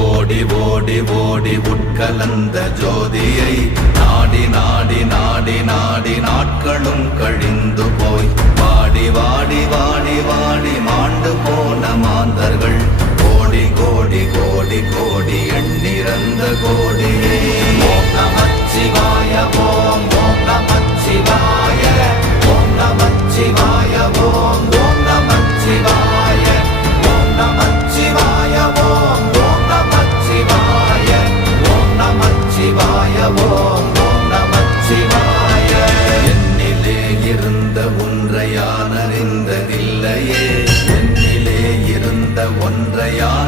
ஓடி ஓடி ஓடி உட்கலந்த ஜோதியை நாடி நாடி நாடி நாடி நாட்களும் கழிந்து போய் வாடி வாடி வாடி வாடி மாண்டு போன மாந்தர்கள் கோடி கோடி கோடி கோடி எண்ணிறந்த கோடியே. ஓம் நமச்சிவாய ஓம் ஓம் நமச்சிவாய ஓம் நமச்சிவாய ஓம் ஓம் நமச்சிவாய ஓம் நமச்சிவாய ஓம் ஓம் நமச்சிவாய ஓம் நமச்சிவாய ஓம் ஓம் நமச்சிவாய. என்னிலே இருந்த ஒன்றை யான் அறிந்ததில்லையே, என்னிலே இருந்த ஒன்றை யான்